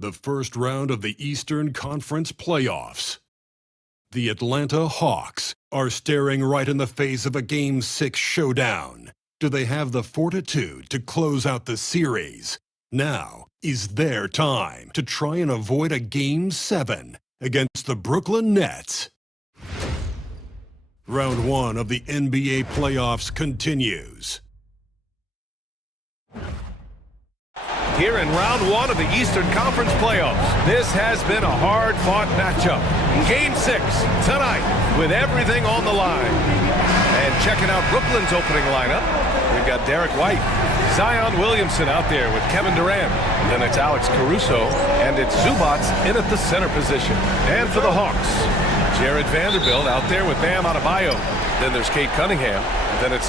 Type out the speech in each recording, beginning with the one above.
the first round of the Eastern Conference Playoffs. The Atlanta Hawks are staring right in the face of a Game 6 showdown. Do they have the fortitude to close out the series? Now is their time to try and avoid a Game 7 against the Brooklyn Nets. Round 1 of the NBA Playoffs continues. Here in round 1 of the Eastern Conference Playoffs, this has been a hard-fought matchup. Game 6 tonight with everything on the line. And checking out Brooklyn's opening lineup, we've got Derek White, Zion Williamson out there with Kevin Durant. Then it's Alex Caruso, and it's Zubac in at the center position. And for the Hawks, Jared Vanderbilt out there with Bam Adebayo. Then there's Cade Cunningham. Then it's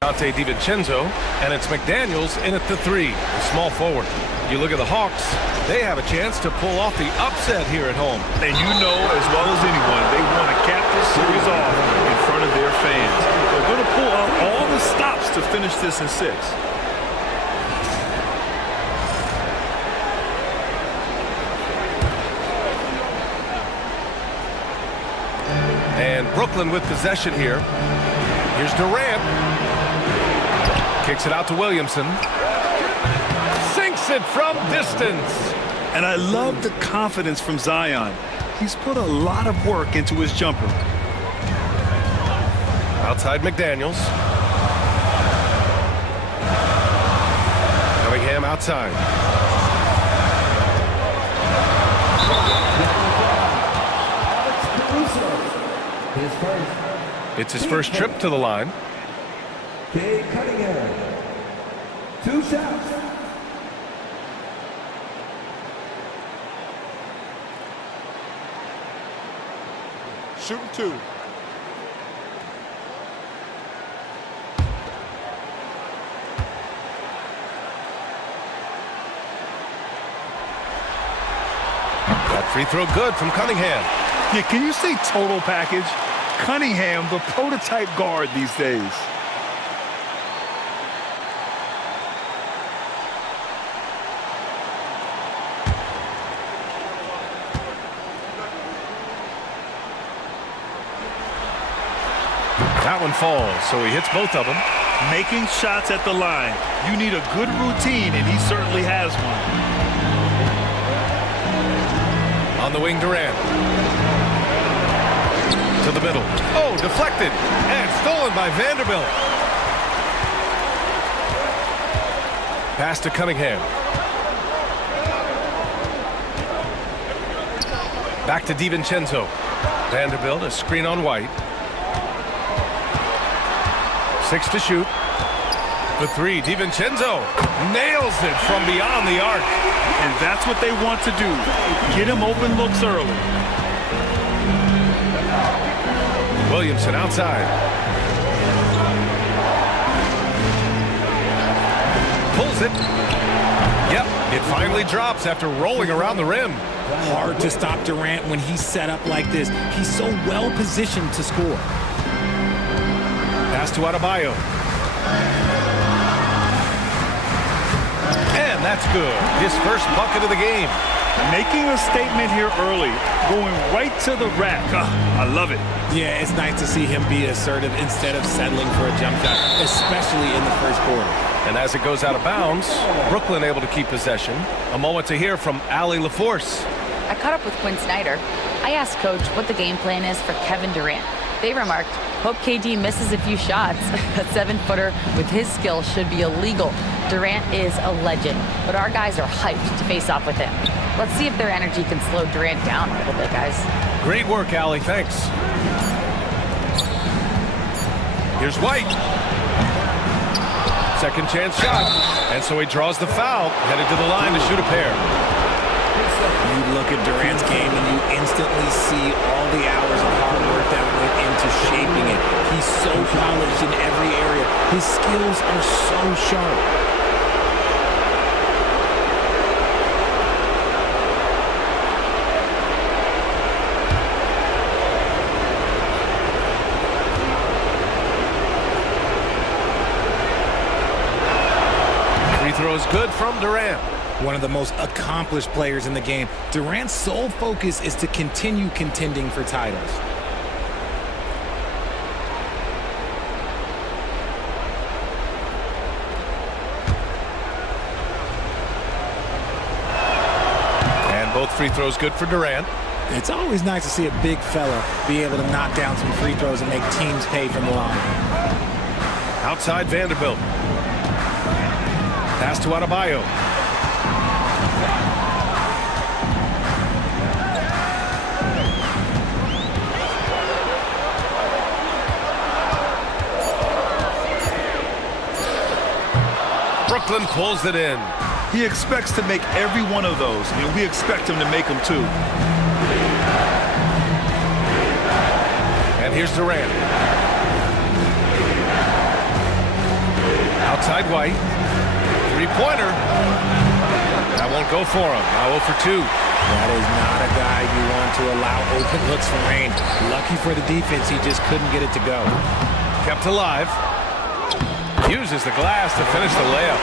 Dante DiVincenzo, and it's McDaniels in at the 3, the small forward. You look at the Hawks, they have a chance to pull off the upset here at home. And you know as well as anyone, they want to cap this series off in front of their fans. They're going to pull out all the stops to finish this in 6. And Brooklyn with possession here. Here's Durant. Kicks it out to Williamson. Sinks it from distance. And I love the confidence from Zion. He's put a lot of work into his jumper. Outside McDaniels. Cunningham outside. It's his first trip to the line. Cade Cunningham, 2 shots. Shooting 2. That free throw good from Cunningham. Yeah, can you say total package? Cunningham, the prototype guard these days. That one falls, so he hits both of them. Making shots at the line. You need a good routine, and he certainly has one. On the wing, Durant. To the middle. Oh, deflected. And stolen by Vanderbilt. Pass to Cunningham. Back to DiVincenzo. Vanderbilt, a screen on White. 6 to shoot. The 3, DiVincenzo nails it from beyond the arc. And that's what they want to do. Get him open looks early. Williamson outside. Pulls it. Yep, it finally drops after rolling around the rim. Hard to stop Durant when he's set up like this. He's so well positioned to score. Pass to Adebayo. And that's good. His first bucket of the game. Making a statement here early. Going right to the rack. I love it. Yeah, it's nice to see him be assertive instead of settling for a jump shot, especially in the first quarter. And as it goes out of bounds, Brooklyn able to keep possession. A moment to hear from Allie LaForce. I caught up with Quinn Snyder. I asked Coach what the game plan is for Kevin Durant. They remarked, hope KD misses a few shots. A 7-footer with his skill should be illegal. Durant is a legend, but our guys are hyped to face off with him. Let's see if their energy can slow Durant down a little bit, guys. Great work, Allie. Thanks. Here's White. Second chance shot. And so he draws the foul, headed to the line to shoot a pair. You look at Durant's game and you instantly see all the hours of hard work that went into shaping it. He's so polished in every area. His skills are so sharp. is good from Durant. One of the most accomplished players in the game, Durant's sole focus is to continue contending for titles. And both free throws good for Durant. It's always nice to see a big fella be able to knock down some free throws and make teams pay from the line. Outside Vanderbilt. Pass to Adebayo. Brooklyn pulls it in. He expects to make every one of those, and we expect him to make them too. And here's Durant. Outside White. Three-pointer. That won't go for him. Now 0 for 2. That is not a guy you want to allow open looks for rain. Lucky for the defense, he just couldn't get it to go. Kept alive. Uses the glass to finish the layup.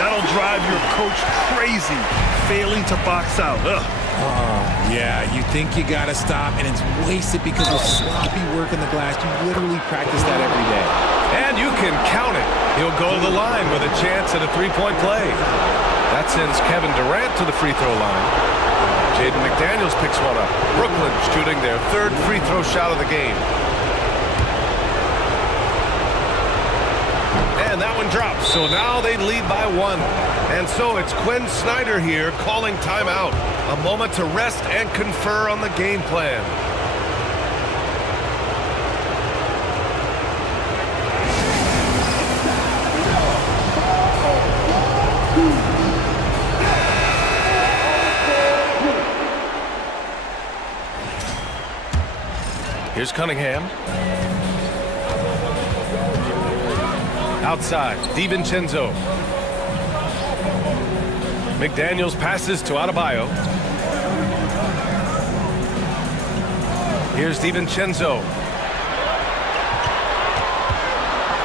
That'll drive your coach crazy, failing to box out. Ugh. Yeah, you think you got to stop, and it's wasted because of sloppy work in the glass. You literally practice that every day. And you can count it. He'll go to the line with a chance at a three-point play. That sends Kevin Durant to the free throw line. Jaden McDaniels picks one up. Brooklyn shooting their third free throw shot of the game. And that one drops, so now they lead by 1. And so it's Quinn Snyder here calling timeout. A moment to rest and confer on the game plan. Here's Cunningham. Outside, DiVincenzo. McDaniels passes to Adebayo. Here's DiVincenzo.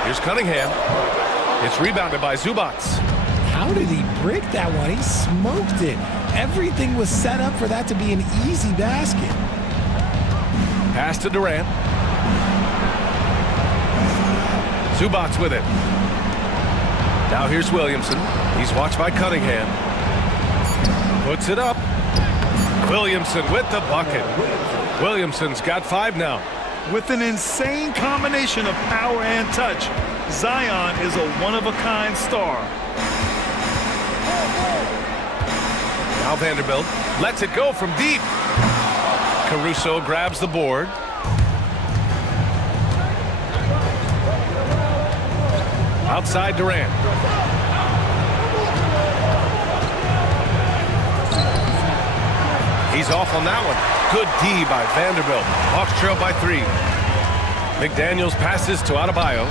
Here's Cunningham. It's rebounded by Zubac. How did he break that one? He smoked it. Everything was set up for that to be an easy basket. Pass to Durant. Zubac with it. Now here's Williamson. He's watched by Cunningham. Puts it up. Williamson with the bucket. Williamson's got 5 now. With an insane combination of power and touch, Zion is a one-of-a-kind star. Now Vanderbilt lets it go from deep. Caruso grabs the board. Outside Durant. He's off on that one. Good D by Vanderbilt. Hawks trail by 3. McDaniels passes to Adebayo.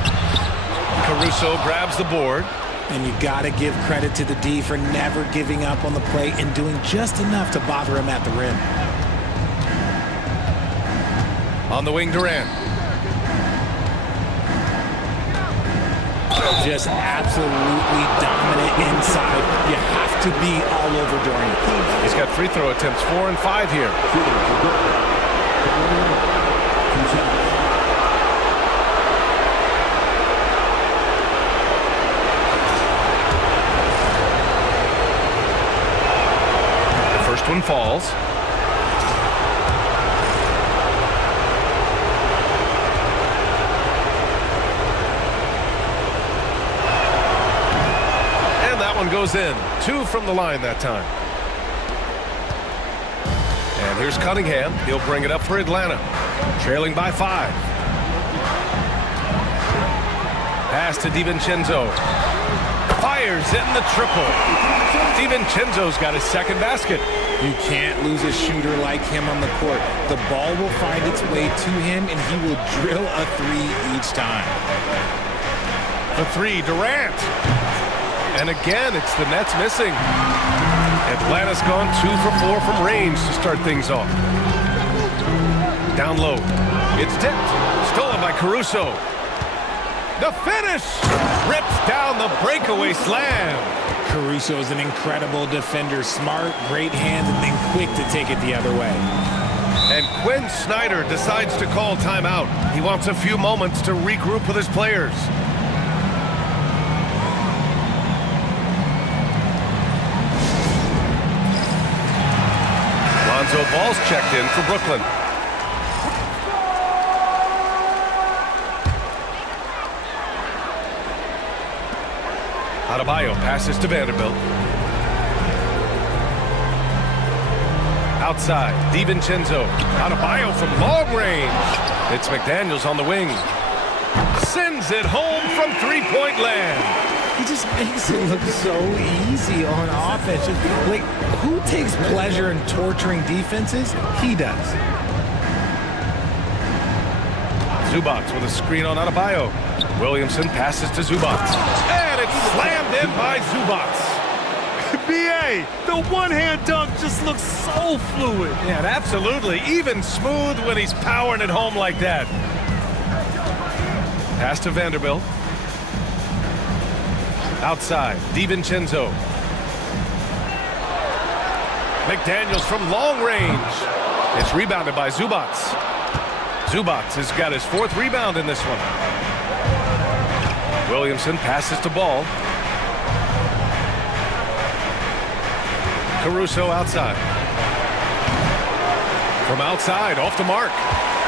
Caruso grabs the board. And you got to give credit to the D for never giving up on the play and doing just enough to bother him at the rim. On the wing, Durant. Just absolutely dominant inside. You have to be all over Durant. He's got free throw attempts 4 and 5 here. The first one falls. Goes in. 2 from the line that time. And here's Cunningham. He'll bring it up for Atlanta. Trailing by 5. Pass to DiVincenzo. Fires in the triple. DiVincenzo's got his second basket. You can't lose a shooter like him on the court. The ball will find its way to him, and he will drill a 3 each time. The 3, Durant. And again, it's the Nets missing. Atlanta's gone 2 for 4 from range to start things off. Down low. It's tipped. Stolen by Caruso. The finish! Rips down the breakaway slam. Caruso is an incredible defender. Smart, great hands, and then quick to take it the other way. And Quinn Snyder decides to call timeout. He wants a few moments to regroup with his players. Lonzo Ball's checked in for Brooklyn. Adebayo passes to Vanderbilt. Outside, DiVincenzo. Adebayo from long range. It's McDaniels on the wing. Sends it home from three-point land. He just makes it look so easy on offense. Like, who takes pleasure in torturing defenses? He does. Zubac with a screen on Adebayo. Williamson passes to Zubac. And it's slammed in by Zubac. B.A., the one-hand dunk just looks so fluid. Yeah, absolutely. Even smooth when he's powering it home like that. Pass to Vanderbilt. Outside, DiVincenzo. McDaniels from long range. It's rebounded by Zubac. Zubac has got his fourth rebound in this one. Williamson passes to Ball. Caruso outside. From outside, off the mark.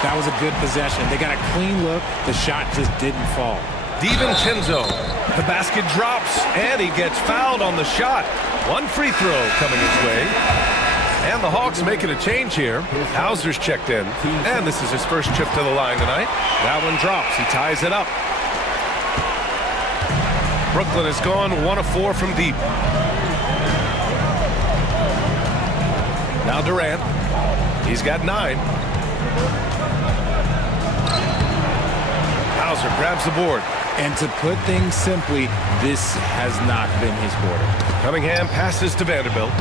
That was a good possession. They got a clean look. The shot just didn't fall. DiVincenzo. The basket drops, and he gets fouled on the shot. One free throw coming his way. And the Hawks making a change here. Hauser's checked in, and this is his first trip to the line tonight. That one drops. He ties it up. Brooklyn has gone 1 of 4 from deep. Now Durant. He's got 9. Hauser grabs the board. And to put things simply, this has not been his quarter. Cunningham passes to Vanderbilt.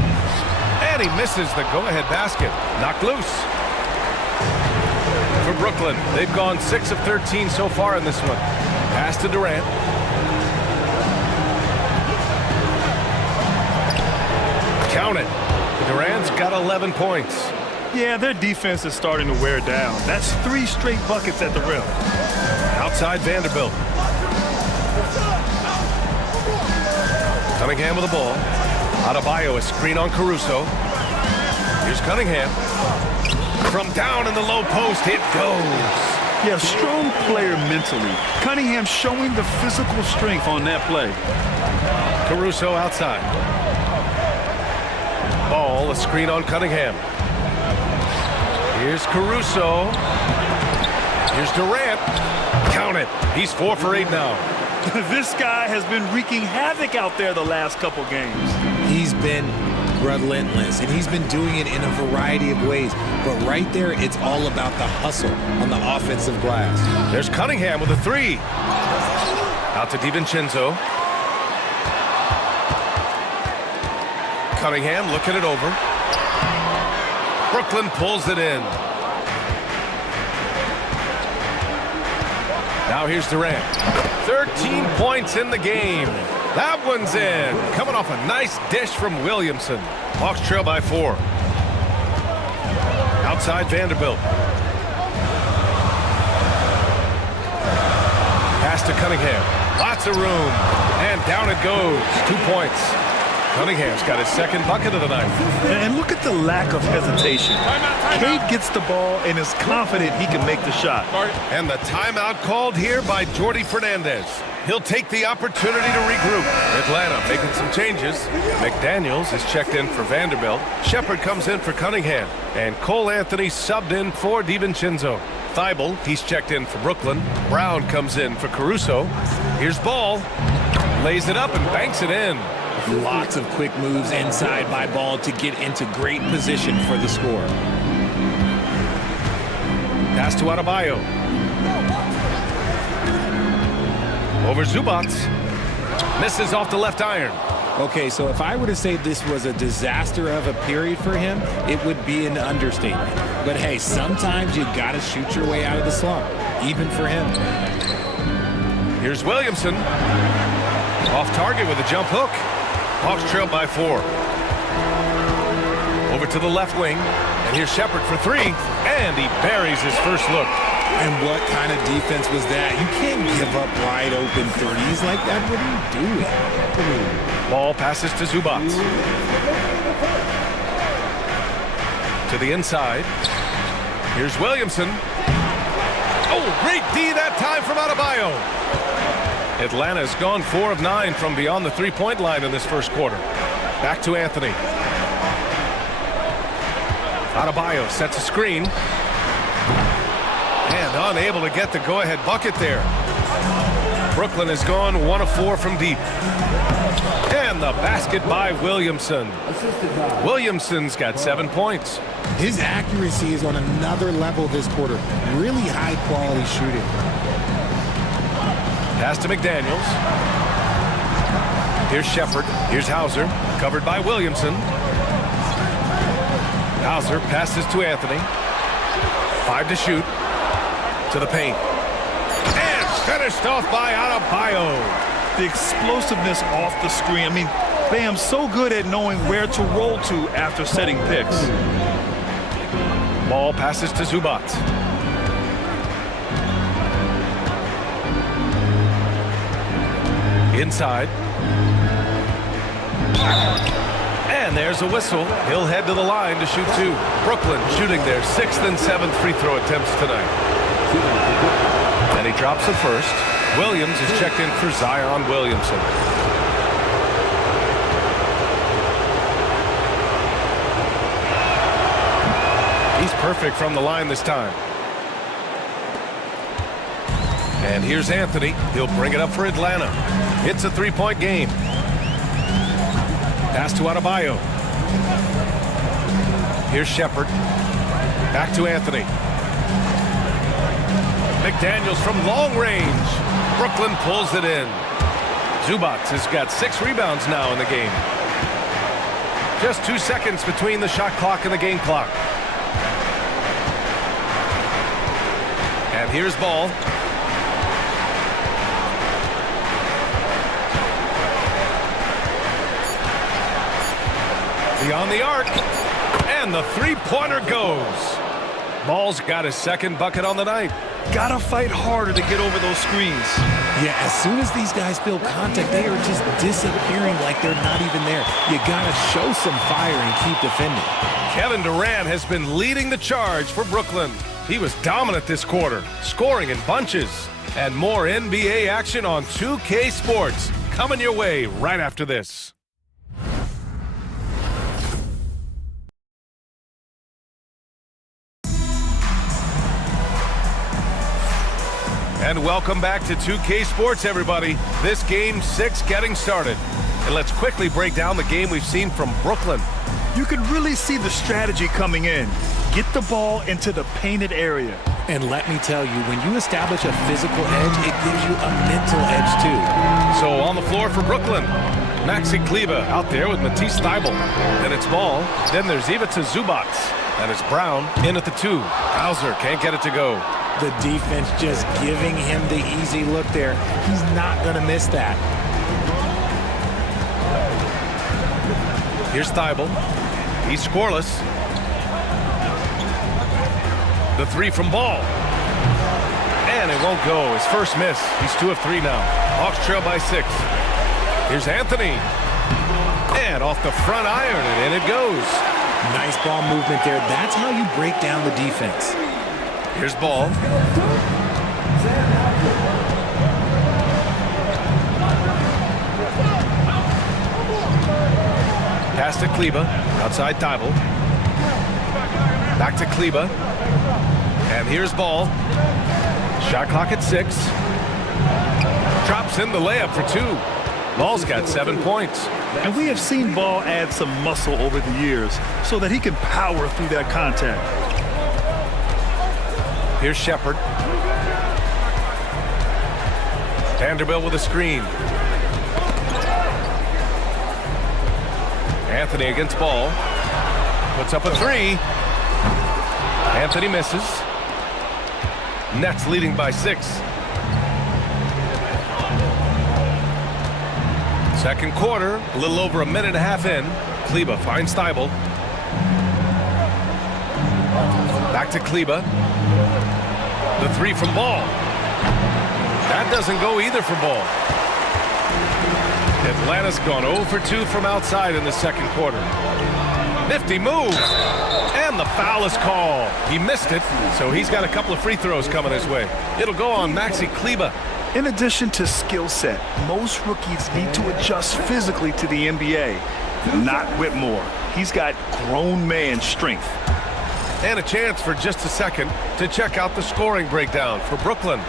And he misses the go-ahead basket. Knocked loose. For Brooklyn, they've gone 6 of 13 so far in this one. Pass to Durant. Count it. Durant's got 11 points. Yeah, their defense is starting to wear down. That's 3 straight buckets at the rim. Outside Vanderbilt. Cunningham with the ball. Adebayo, a screen on Caruso. Here's Cunningham. From down in the low post, it goes. Yeah, strong player mentally. Cunningham showing the physical strength on that play. Caruso outside. Ball, a screen on Cunningham. Here's Caruso. Here's Durant. Count it. He's 4 for 8 now. This guy has been wreaking havoc out there the last couple games. He's been relentless, and he's been doing it in a variety of ways. But right there, it's all about the hustle on the offensive glass. There's Cunningham with a 3. Out to DiVincenzo. Cunningham looking it over. Brooklyn pulls it in. Now here's Durant. 13 points in the game. That one's in. Coming off a nice dish from Williamson. Hawks trail by 4. Outside Vanderbilt. Pass to Cunningham. Lots of room. And down it goes. 2 points. Cunningham's got his second bucket of the night. And look at the lack of hesitation. Cade gets the ball and is confident he can make the shot. And the timeout called here by Jordi Fernandez. He'll take the opportunity to regroup. Atlanta making some changes. McDaniels is checked in for Vanderbilt. Shepard comes in for Cunningham. And Cole Anthony subbed in for DiVincenzo. Thibault, he's checked in for Brooklyn. Brown comes in for Caruso. Here's Ball. Lays it up and banks it in. Lots of quick moves inside by Ball to get into great position for the score. Pass to Adebayo. Over Zubac. Misses off the left iron. Okay, so if I were to say this was a disaster of a period for him, it would be an understatement. But hey, sometimes you gotta shoot your way out of the slump, even for him. Here's Williamson. Off target with a jump hook. Hawks trail by 4. Over to the left wing, and here's Shepard for 3, and he buries his first look. And what kind of defense was that? You can't give up wide open threes like that. What are you doing? Ball passes to Zubac. To the inside. Here's Williamson. Oh, great D that time from Adebayo. Atlanta's gone 4 of 9 from beyond the three-point line in this first quarter. Back to Anthony. Adebayo sets a screen. And unable to get the go-ahead bucket there. Brooklyn has gone 1 of 4 from deep. And the basket by Williamson. Williamson's got 7 points. His accuracy is on another level this quarter. Really high-quality shooting. Pass to McDaniels. Here's Shepard. Here's Hauser. Covered by Williamson. Hauser passes to Anthony. 5 to shoot. To the paint. And finished off by Adebayo. The explosiveness off the screen. I mean, Bam's so good at knowing where to roll to after setting picks. Ball passes to Zubac. Inside. And there's a whistle. He'll head to the line to shoot 2. Brooklyn shooting their 6th and 7th free throw attempts tonight. And he drops the first. Williams is checked in for Zion Williamson. He's perfect from the line this time. And here's Anthony. He'll bring it up for Atlanta. It's a 3-point game. Pass to Adebayo. Here's Shepard. Back to Anthony. McDaniels from long range. Brooklyn pulls it in. Zubac has got 6 rebounds now in the game. Just 2 seconds between the shot clock and the game clock. And here's Ball. Beyond the arc. And the three-pointer goes. Ball's got his 2nd bucket on the night. Gotta fight harder to get over those screens. Yeah, as soon as these guys feel contact, they are just disappearing like they're not even there. You gotta show some fire and keep defending. Kevin Durant has been leading the charge for Brooklyn. He was dominant this quarter, scoring in bunches. And more NBA action on 2K Sports coming your way right after this. And welcome back to 2K Sports, everybody. This Game 6 getting started. And let's quickly break down the game we've seen from Brooklyn. You can really see the strategy coming in. Get the ball into the painted area. And let me tell you, when you establish a physical edge, it gives you a mental edge too. So on the floor for Brooklyn, Maxi Kleber out there with Matisse Thybulle. Then it's Ball. Then there's Ivica Zubac. And it's Brown in at the 2. Hauser can't get it to go. The defense just giving him the easy look there. He's not going to miss that. Here's Thybulle. He's scoreless. The 3 from Ball. And it won't go. His first miss. He's 2 of 3 now. Hawks trail by 6. Here's Anthony. And off the front iron, and in it goes. Nice ball movement there. That's how you break down the defense. Here's Ball. Pass to Kleber. Outside Thybulle. Back to Kleber. And here's Ball. Shot clock at 6. Drops in the layup for 2. Ball's got 7 points. And we have seen Ball add some muscle over the years so that he can power through that contact. Here's Shepard. Vanderbilt with a screen. Anthony against Ball. Puts up a 3. Anthony misses. Nets leading by 6. Second quarter, a little over a minute and a half in. Kleba finds Thibault. Back to Kleba. The three from Ball. That doesn't go either for Ball. Atlanta's gone 0 for 2 from outside in the second quarter. Nifty move. And the foul is called. He missed it, so he's got a couple of free throws coming his way. It'll go on Maxi Kleba. In addition to skill set, most rookies need to adjust physically to the NBA. Not Whitmore. He's got grown man strength. And a chance for just a second to check out the scoring breakdown for Brooklyn.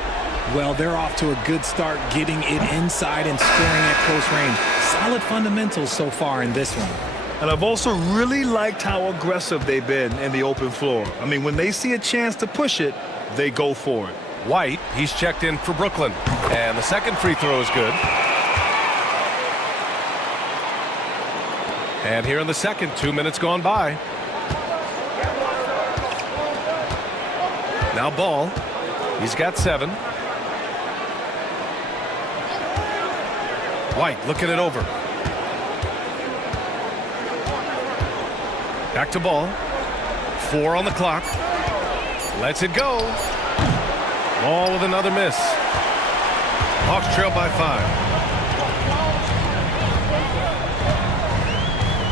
Well, they're off to a good start getting it inside and scoring at close range. Solid fundamentals so far in this one. And I've also really liked how aggressive they've been in the open floor. I mean, when they see a chance to push it, they go for it. White, he's checked in for Brooklyn. And the second free throw is good. And here in the second, 2 minutes gone by. Now Ball. He's got 7. White looking it over. Back to Ball. 4 on the clock. Lets it go. Ball with another miss. Hawks trail by 5.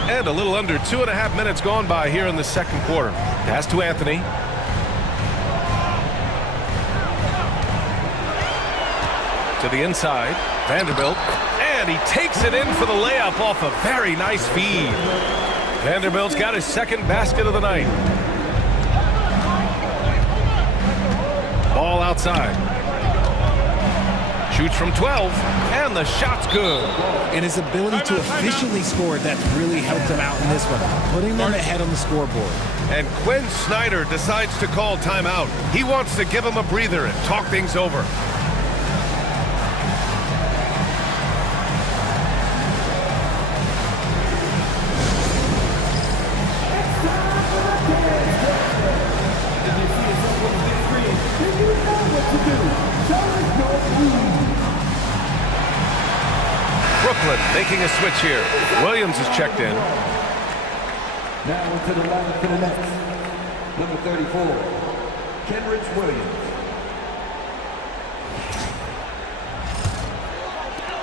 And a little under 2.5 minutes gone by here in the second quarter. Pass to Anthony. To the inside. Vanderbilt. And he takes it in for the layup off a very nice feed. Vanderbilt's got his second basket of the night. Ball outside. Shoots from 12, and the shot's good. And his ability to efficiently score, that's really helped him out in this one, putting them ahead on the scoreboard. And Quinn Snyder decides to call timeout. He wants to give him a breather and talk things over. Brooklyn making a switch here. Williams is checked in. Now into the line for the Nets. Number 34, Kenrich Williams.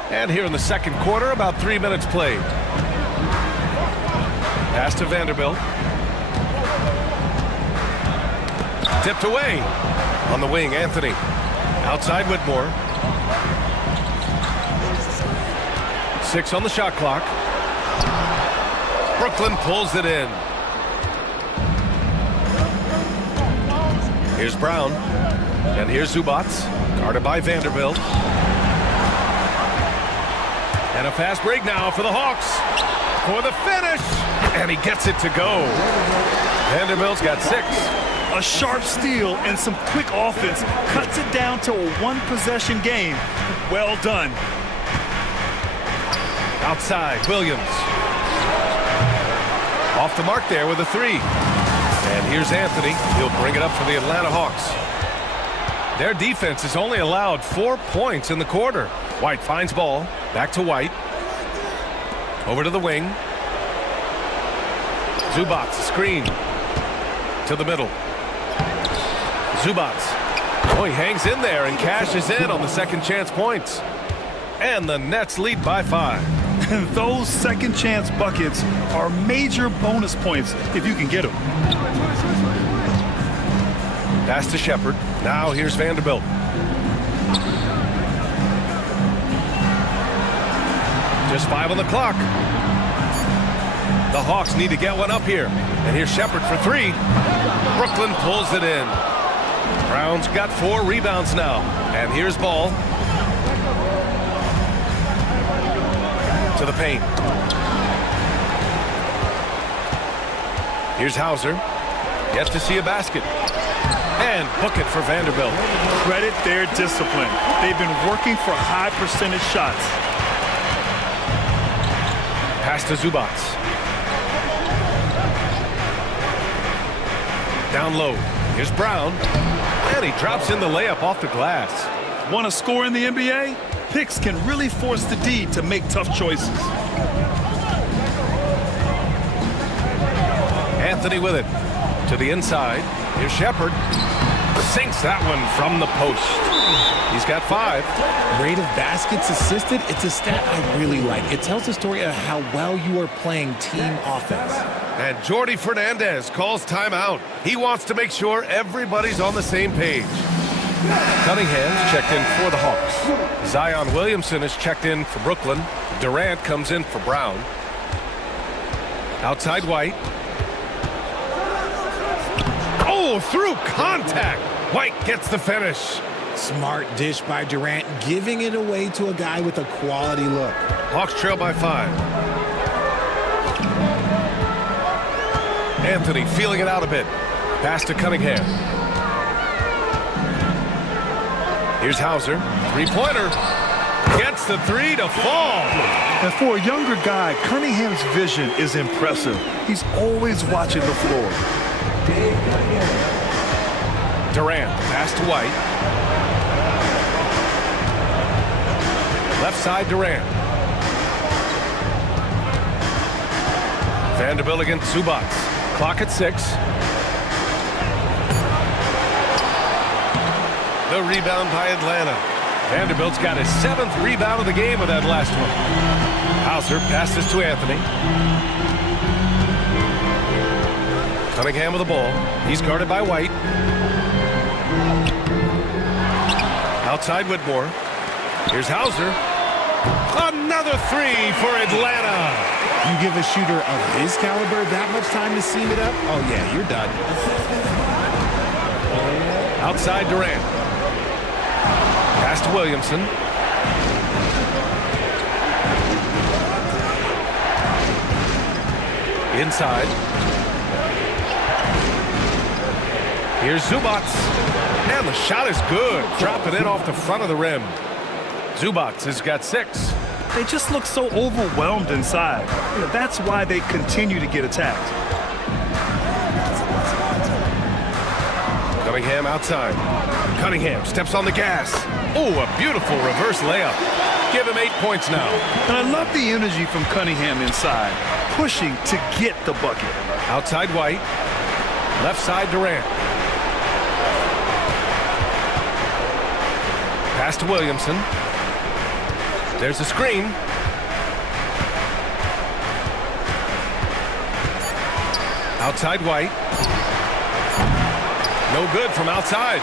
And here in the second quarter, about 3 minutes played. Pass to Vanderbilt. Tipped away. On the wing, Anthony. Outside Whitmore. 6 on the shot clock. Brooklyn pulls it in. Here's Brown. And here's Zubac. Guarded by Vanderbilt. And a fast break now for the Hawks. For the finish. And he gets it to go. Vanderbilt's got 6. A sharp steal and some quick offense cuts it down to a one-possession game. Well done. Outside, Williams. Off the mark there with a 3. And here's Anthony. He'll bring it up for the Atlanta Hawks. Their defense has only allowed 4 points in the quarter. White finds Ball. Back to White. Over to the wing. Zubac, screen. To the middle. Zubac. Oh, he hangs in there and cashes in on the second chance points. And the Nets lead by 5. And those second chance buckets are major bonus points if you can get them. Pass to Shepard. Now here's Vanderbilt. Just 5 on the clock. The Hawks need to get one up here. And here's Shepard for 3. Brooklyn pulls it in. Brown's got 4 rebounds now. And here's Ball. To the paint. Here's Hauser. Yet to see a basket. And book it for Vanderbilt. Credit their discipline. They've been working for high percentage shots. Pass to Zubac. Down low. Here's Brown. And he drops in the layup off the glass. Want to score in the NBA? Picks can really force the D to make tough choices. Anthony with it. To the inside. Here's Shepard. Sinks that one from the post. He's got 5. Rate of baskets assisted, it's a stat I really like. It tells the story of how well you are playing team offense. And Jordi Fernandez calls timeout. He wants to make sure everybody's on the same page. Cunningham's checked in for the Hawks. Zion Williamson is checked in for Brooklyn. Durant comes in for Brown. Outside White. Oh, through contact. White gets the finish. Smart dish by Durant, giving it away to a guy with a quality look. Hawks trail by 5. Anthony feeling it out a bit. Pass to Cunningham. Here's Hauser. 3-pointer. Gets the 3 to fall. And for a younger guy, Cunningham's vision is impressive. He's always watching the floor. Durant, pass to White. Left side, Durant. Vanderbilt against Zubac. Clock at 6. The rebound by Atlanta. Vanderbilt's got his 7th rebound of the game with that last one. Hauser passes to Anthony. Cunningham with the ball. He's guarded by White. Outside Whitmore. Here's Hauser. Another 3 for Atlanta. You give a shooter of his caliber that much time to seam it up? Oh, yeah, you're done. Outside Durant. Pass to Williamson. Inside. Here's Zubac. And the shot is good. Dropping it off the front of the rim. Zubac has got 6. They just look so overwhelmed inside. That's why they continue to get attacked. Cunningham outside. Cunningham steps on the gas. Oh, a beautiful reverse layup. Give him 8 points now. And I love the energy from Cunningham inside, pushing to get the bucket. Outside White. Left side Durant. Pass to Williamson. There's a screen. Outside White. No good from outside.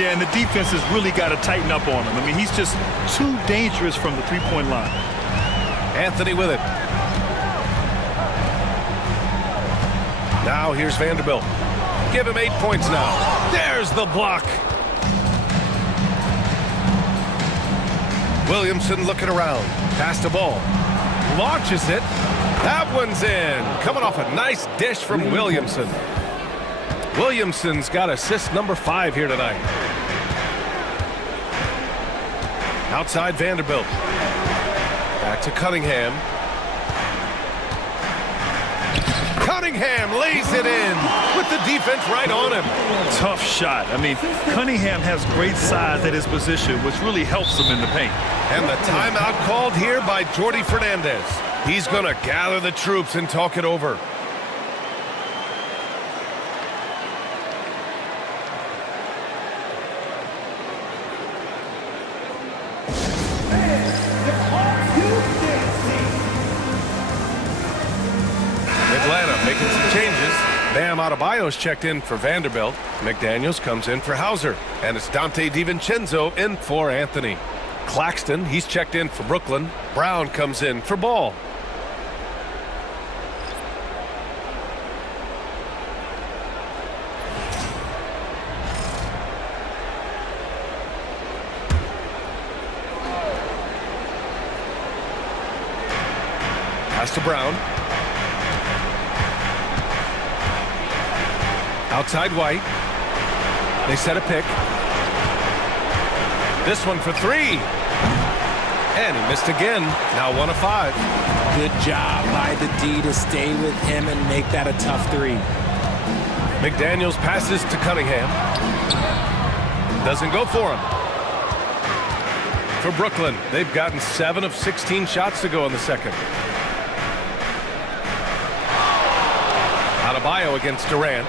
Yeah, and the defense has really got to tighten up on him. I mean, he's just too dangerous from the three-point line. Anthony with it. Now here's Vanderbilt. Give him 8 points now. There's the block. Williamson looking around. Pass the ball. Launches it. That one's in. Coming off a nice dish from Williamson. Williamson's got assist number 5 here tonight. Outside Vanderbilt. Back to Cunningham. Cunningham lays it in with the defense right on him. Tough shot. I mean, Cunningham has great size at his position, which really helps him in the paint. And the timeout called here by Jordi Fernandez. He's going to gather the troops and talk it over. Atlanta making some changes. Bam Adebayo's checked in for Vanderbilt. McDaniels comes in for Hauser. And it's Dante DiVincenzo in for Anthony. Claxton, he's checked in for Brooklyn. Brown comes in for Ball. Pass to Brown. Outside White. They set a pick. This one for 3. And he missed again. Now 1 of 5. Good job by the D to stay with him and make that a tough 3. McDaniels passes to Cunningham. Doesn't go for him. for Brooklyn. They've gotten 7 of 16 shots to go in the second. Adebayo against Durant.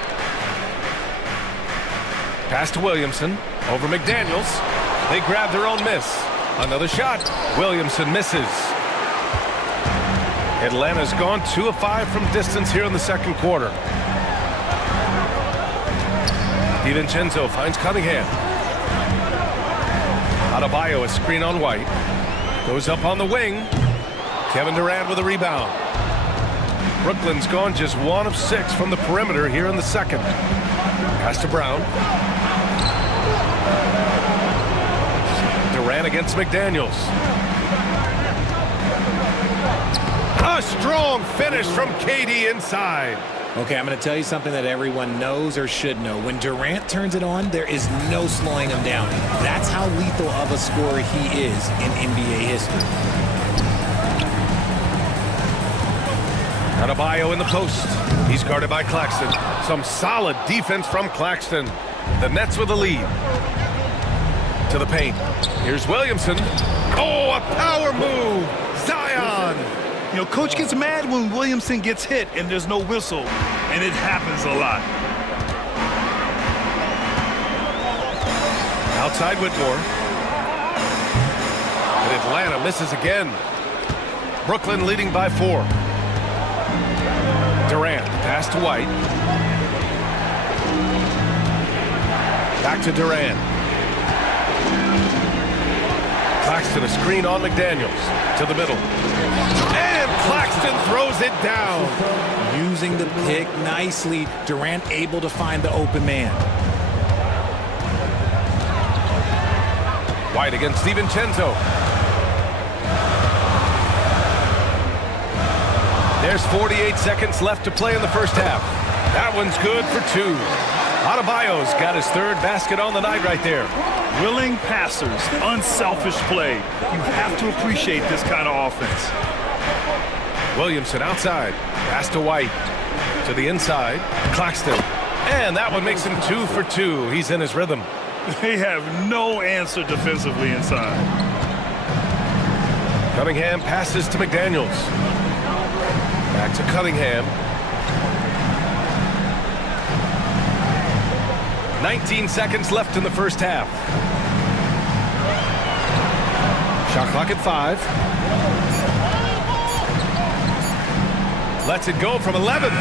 Pass to Williamson. Over McDaniels. They grab their own miss. Another shot. Williamson misses. Atlanta's gone 2 of 5 from distance here in the second quarter. DiVincenzo finds Cunningham. Adebayo, a screen on White. Goes up on the wing. Kevin Durant with a rebound. Brooklyn's gone just 1 of 6 from the perimeter here in the second. Pass to Brown. Durant against McDaniels. A strong finish from KD inside. Okay, I'm going to tell you something that everyone knows or should know. When Durant turns it on, there is no slowing him down. That's how lethal of a scorer he is in NBA history. Adebayo in the post. He's guarded by Claxton. Some solid defense from Claxton. The Nets with the lead. To the paint. Here's Williamson. Oh, a power move. Zion. You know, coach gets mad when Williamson gets hit and there's no whistle, and it happens a lot. Outside Whitmore. And Atlanta misses again. Brooklyn leading by 4. Durant, pass to White. Back to Durant. Claxton, a screen on McDaniels. To the middle. And Claxton throws it down. Using the pick nicely. Durant able to find the open man. White against DiVincenzo. There's 48 seconds left to play in the first half. That one's good for 2. Adebayo's got his 3rd basket on the night right there. Willing passers, unselfish play. You have to appreciate this kind of offense. Williamson outside. Pass to White. To the inside. Claxton. And that one makes him 2 for 2. He's in his rhythm. They have no answer defensively inside. Cunningham passes to McDaniels. Back to Cunningham. 19 seconds left in the first half. Shot clock at 5. Lets it go from 11.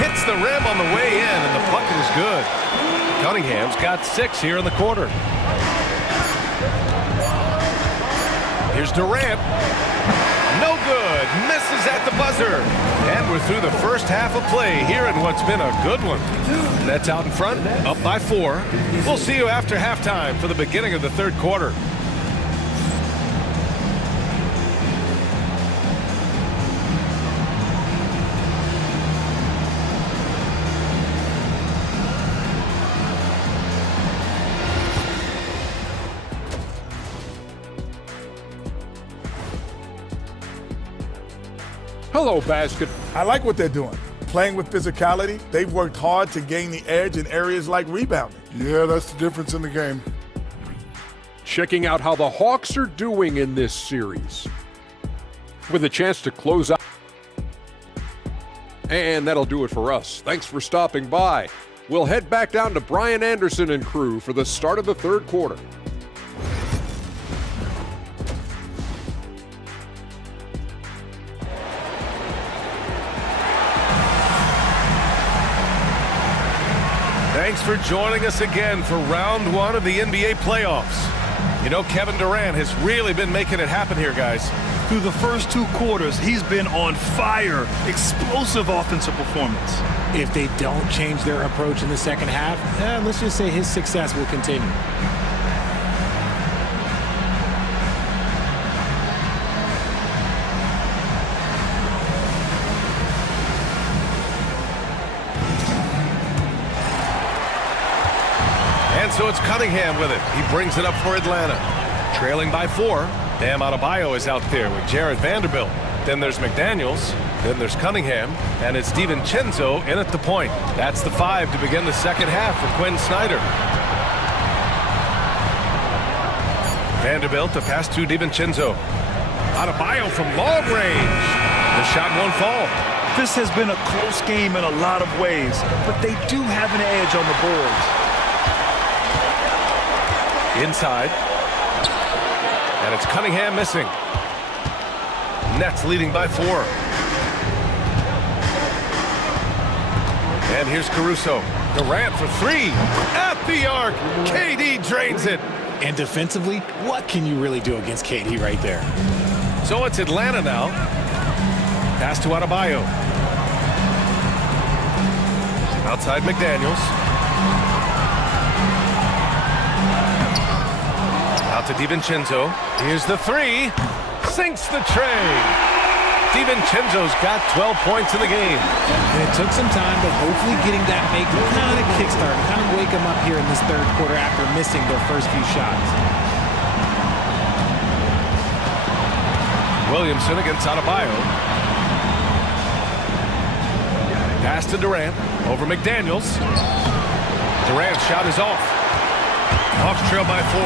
Hits the rim on the way in, and the bucket is good. Cunningham's got 6 here in the quarter. Here's Durant. No good. Misses at the buzzer. And we're through the first half of play here in what's been a good one. Nets out in front, up by 4. We'll see you after halftime for the beginning of the third quarter. Hello, basket. I like what they're doing. Playing with physicality, they've worked hard to gain the edge in areas like rebounding. Yeah, that's the difference in the game. Checking out how the Hawks are doing in this series. With a chance to close out. And that'll do it for us. Thanks for stopping by. We'll head back down to Brian Anderson and crew for the start of the third quarter. Thanks for joining us again for round 1 of the NBA playoffs. You know, Kevin Durant has really been making it happen here, guys. Through the first 2 quarters, he's been on fire. Explosive offensive performance. If they don't change their approach in the second half, let's just say his success will continue. And so it's Cunningham with it. He brings it up for Atlanta. Trailing by 4. Bam Adebayo is out there with Jared Vanderbilt. Then there's McDaniels. Then there's Cunningham. And it's DiVincenzo in at the point. That's the 5 to begin the second half for Quinn Snyder. Vanderbilt to pass to DiVincenzo. Adebayo from long range. The shot won't fall. This has been a close game in a lot of ways, but they do have an edge on the boards. Inside. And it's Cunningham missing. Nets leading by 4. And here's Caruso. Durant for 3. At the arc. KD drains it. And defensively, what can you really do against KD right there? So it's Atlanta now. Pass to Adebayo. Outside McDaniels. Out to DiVincenzo. Here's the 3. Sinks the tray. DiVincenzo's got 12 points in the game. And it took some time, but hopefully getting that make kind of kickstart, kind of wake them up here in this third quarter after missing their first few shots. Williamson against Adebayo. Pass to Durant. Over McDaniels. Durant's shot is off. Hawks trail by 4.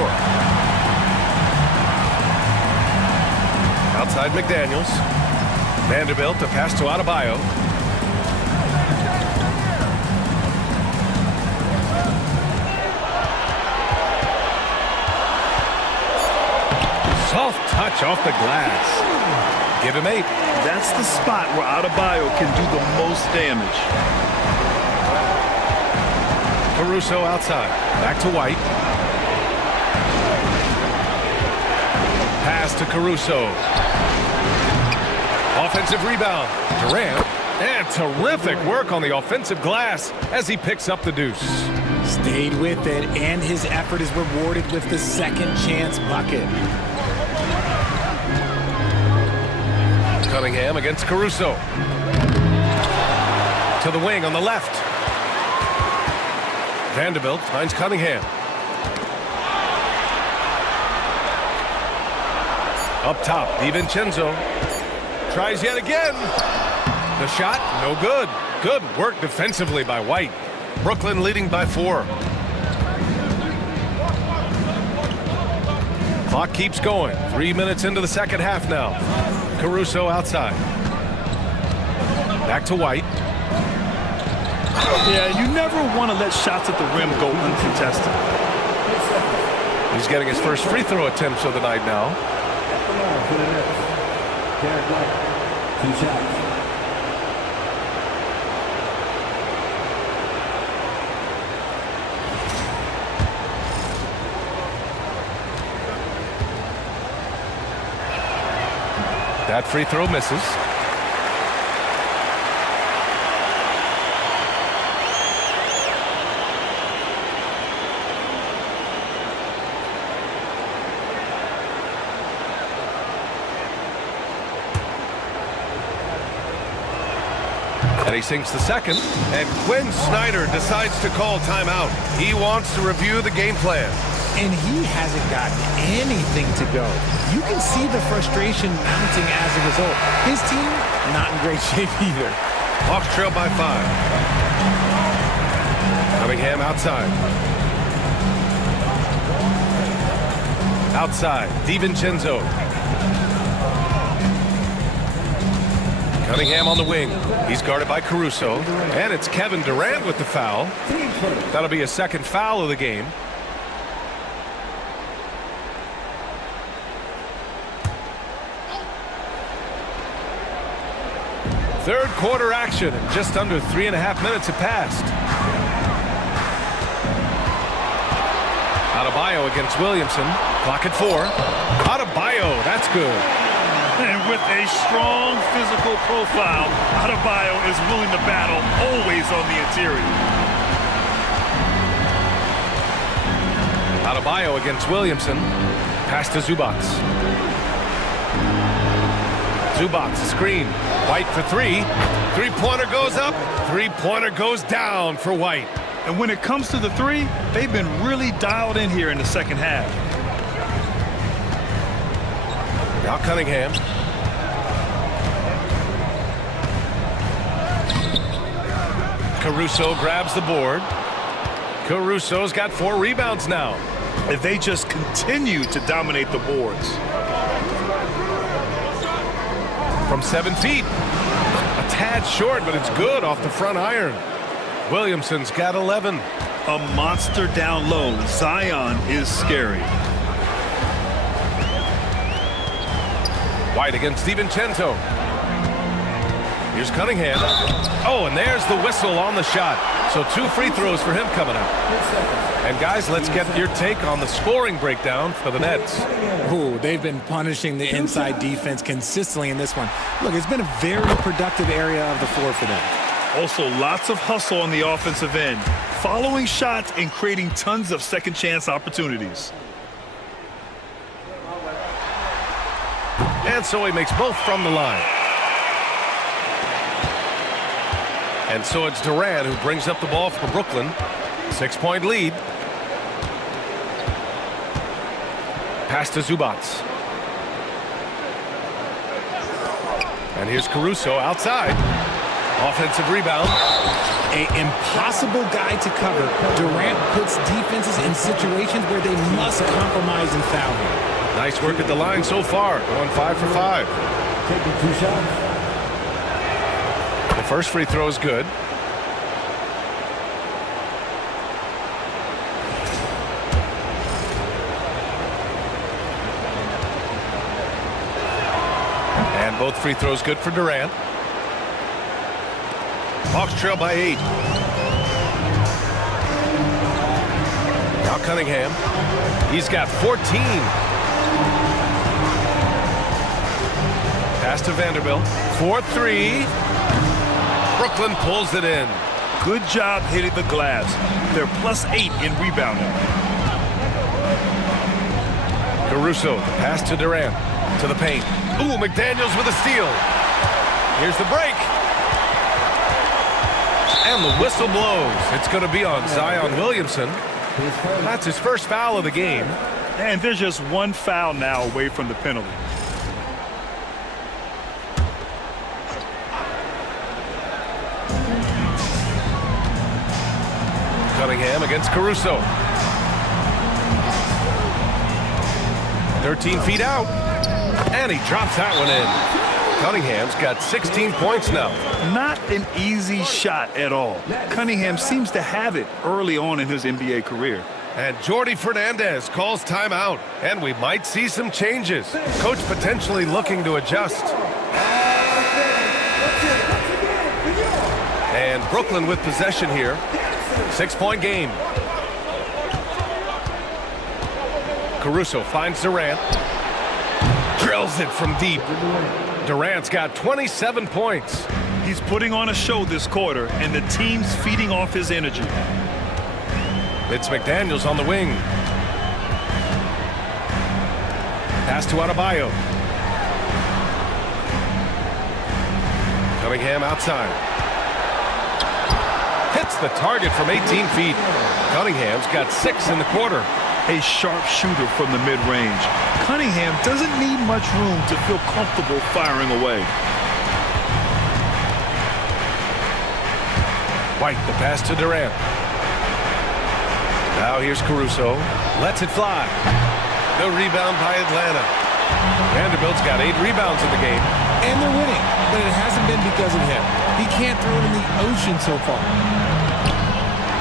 Outside McDaniels. Vanderbilt to pass to Adebayo. Soft touch off the glass. Give him 8. That's the spot where Adebayo can do the most damage. Caruso outside. Back to White. Pass to Caruso. Offensive rebound. Durant. And terrific work on the offensive glass as he picks up the deuce. Stayed with it, and his effort is rewarded with the second chance bucket. Cunningham against Caruso. To the wing on the left. Vanderbilt finds Cunningham. Up top, DiVincenzo. Tries yet again. The shot, no good. Good work defensively by White. Brooklyn leading by 4. Clock keeps going. 3 minutes into the second half now. Caruso outside. Back to White. Yeah, you never want to let shots at the rim go uncontested. He's getting his first free throw attempts of the night now. That free throw misses. And he sinks the second. And Quinn Snyder decides to call timeout. He wants to review the game plan. And he hasn't gotten anything to go. You can see the frustration mounting as a result. His team, not in great shape either. Hawks trail by 5. Cunningham outside. Outside, DiVincenzo. Cunningham on the wing. He's guarded by Caruso. And it's Kevin Durant with the foul. That'll be a second foul of the game. Third quarter action, and just under 3.5 minutes have passed. Adebayo against Williamson. Clock at 4. Adebayo, that's good. And with a strong physical profile, Adebayo is willing to battle, always on the interior. Adebayo against Williamson. Pass to Zubac. Zubac, screen. White for 3. Three-pointer goes up. Three-pointer goes down for White. And when it comes to the 3, they've been really dialed in here in the second half. Now Cunningham. Caruso grabs the board. Caruso's got 4 rebounds now. if they just continue to dominate the boards. From 7 feet. A tad short, but it's good off the front iron. Williamson's got 11. A monster down low. Zion is scary. White against DiVincenzo. Here's Cunningham. Oh, and there's the whistle on the shot. So 2 free throws for him coming up. And guys, let's get your take on the scoring breakdown for the Nets. Ooh, they've been punishing the inside defense consistently in this one. Look, it's been a very productive area of the floor for them. Also, lots of hustle on the offensive end, following shots and creating tons of second chance opportunities. And so he makes both from the line. And so it's Durant who brings up the ball for Brooklyn. 6-point lead. Pass to Zubac. And here's Caruso outside. Offensive rebound. An impossible guy to cover. Durant puts defenses in situations where they must compromise and foul him. Nice work at the line so far. Going 5 for 5. Taking 2 shots. The first free throw is good. And both free throws good for Durant. Hawks trail by 8. Now Cunningham. He's got 14. Pass to Vanderbilt. 4-3. Brooklyn pulls it in. Good job hitting the glass. They're +8 in rebounding. Caruso, pass to Durant. To the paint. Ooh, McDaniels with a steal. Here's the break. And the whistle blows. It's going to be on Zion Williamson. That's his first foul of the game. And there's just one foul now away from the penalty. Cunningham against Caruso. 13 feet out. And he drops that one in. Cunningham's got 16 points now. Not an easy shot at all. Cunningham seems to have it early on in his NBA career. And Jordi Fernandez calls timeout. And we might see some changes. Coach potentially looking to adjust. And Brooklyn with possession here. 6-point game. Caruso finds Durant. Drills it from deep. Durant's got 27 points. He's putting on a show this quarter, and the team's feeding off his energy. It's McDaniels on the wing. Pass to Adebayo. Cunningham outside. Hits the target from 18 feet. Cunningham's got 6 in the quarter. A sharp shooter from the mid-range. Cunningham doesn't need much room to feel comfortable firing away. White, the pass to Durant. Now here's Caruso. Lets it fly. The rebound by Atlanta. Vanderbilt's got 8 rebounds in the game. And they're winning, but it hasn't been because of him. He can't throw it in the ocean so far.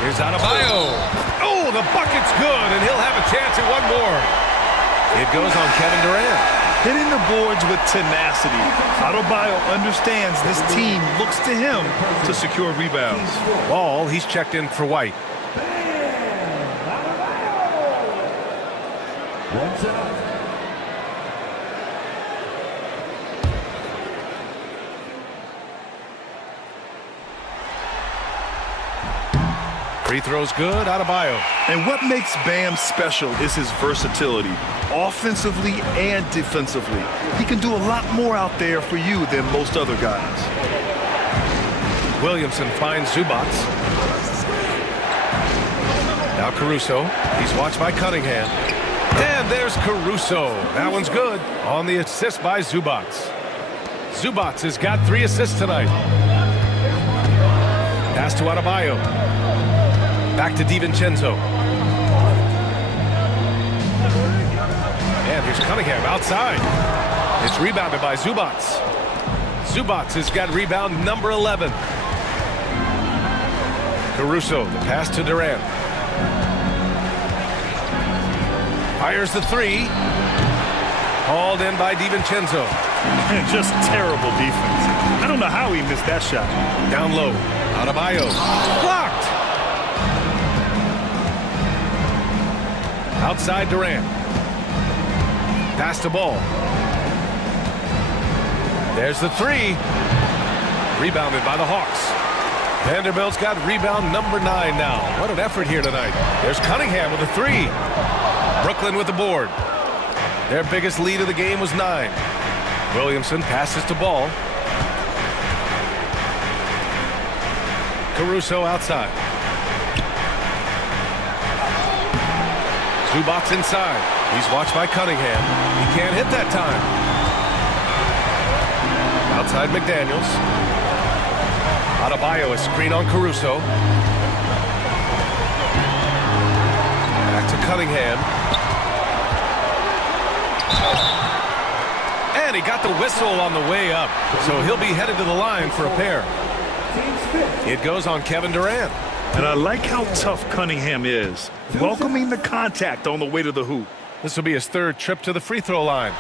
Here's Adebayo. Oh, the bucket's good, and he'll have a chance at one more. It goes on Kevin Durant. Hitting the boards with tenacity. Adebayo understands this team looks to him to secure rebounds. Ball, he's checked in for White. Free throw's good, Adebayo. And what makes Bam special is his versatility, offensively and defensively. He can do a lot more out there for you than most other guys. Williamson finds Zubac. Now Caruso. He's watched by Cunningham. And there's Caruso. That one's good. On the assist by Zubac. Zubac has got 3 assists tonight. Pass to Adebayo. Back to DiVincenzo. And here's Cunningham outside. It's rebounded by Zubats. Zubats has got rebound number 11. Caruso, the pass to Durant. Fires the three. Hauled in by DiVincenzo. Just terrible defense. I don't know how he missed that shot. Down low. Adebayo. Blocked. Outside Durant. Pass the ball. There's the three. Rebounded by the Hawks. Vanderbilt's got rebound number 9 now. What an effort here tonight. There's Cunningham with a three. Brooklyn with the board. Their biggest lead of the game was 9. Williamson passes to Ball. Caruso outside. Zubats inside. He's watched by Cunningham. He can't hit that time. Outside McDaniels. Adebayo, a screen on Caruso. Back to Cunningham. And he got the whistle on the way up. So he'll be headed to the line for a pair. It goes on Kevin Durant. And I like how tough Cunningham is, welcoming the contact on the way to the hoop. This will be his 3rd trip to the free throw line.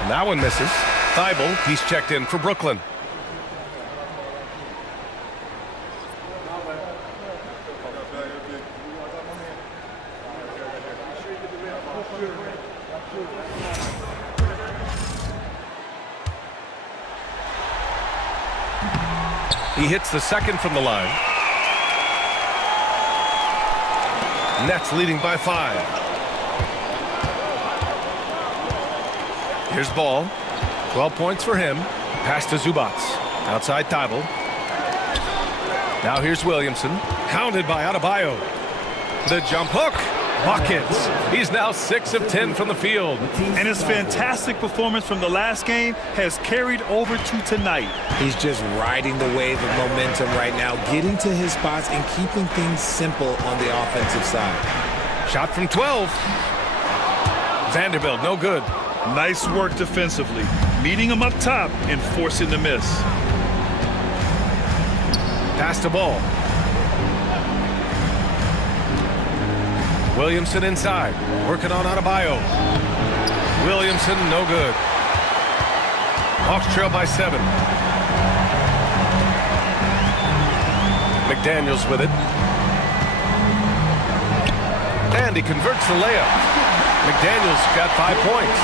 And that one misses. Thibault, he's checked in for Brooklyn. He hits the second from the line. Nets leading by 5. Here's Ball. 12 points for him. Pass to Zubats. Outside Thibault. Now here's Williamson. Hounded by Adebayo. The jump hook. Buckets. He's now 6 of 10 from the field. And his fantastic performance from the last game has carried over to tonight. He's just riding the wave of momentum right now, getting to his spots and keeping things simple on the offensive side. Shot from 12. Vanderbilt, no good. Nice work defensively, meeting him up top and forcing the miss. Pass the ball. Williamson inside, working on Adebayo. Williamson, no good. Hawks trail by 7. McDaniels with it. And he converts the layup. McDaniels got 5 points.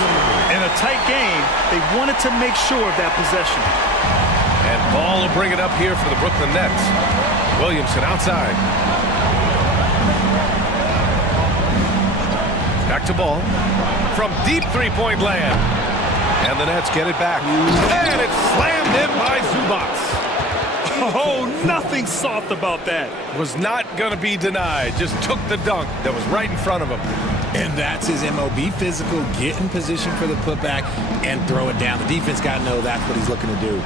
In a tight game, they wanted to make sure of that possession. And Ball will bring it up here for the Brooklyn Nets. Williamson outside. Back to Ball. From deep three-point land. And the Nets get it back. And it's slammed in by Zubats. Oh, nothing soft about that. Was not going to be denied. Just took the dunk that was right in front of him. And that's his MO. Be physical, get in position for the putback, and throw it down. The defense got to know that's what he's looking to do.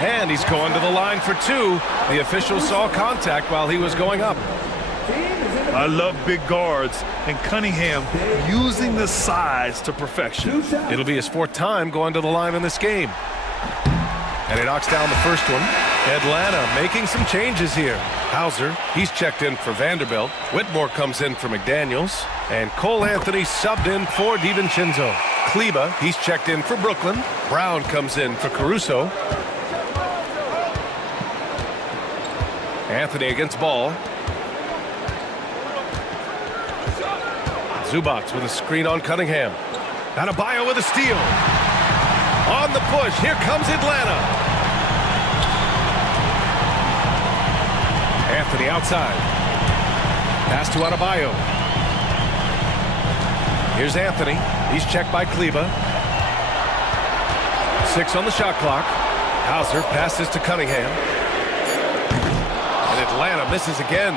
And he's going to the line for 2. The official saw contact while he was going up. I love big guards, and Cunningham using the size to perfection. It'll be his 4th time going to the line in this game. And he knocks down the first one. Atlanta making some changes here. Hauser, he's checked in for Vanderbilt. Whitmore comes in for McDaniels. And Cole Anthony subbed in for DiVincenzo. Kleba, he's checked in for Brooklyn. Brown comes in for Caruso. Anthony against Ball. Zubats with a screen on Cunningham. Adebayo with a steal. On the push, here comes Atlanta. Anthony outside. Pass to Adebayo. Here's Anthony. He's checked by Kleba. 6 on the shot clock. Hauser passes to Cunningham. And Atlanta misses again.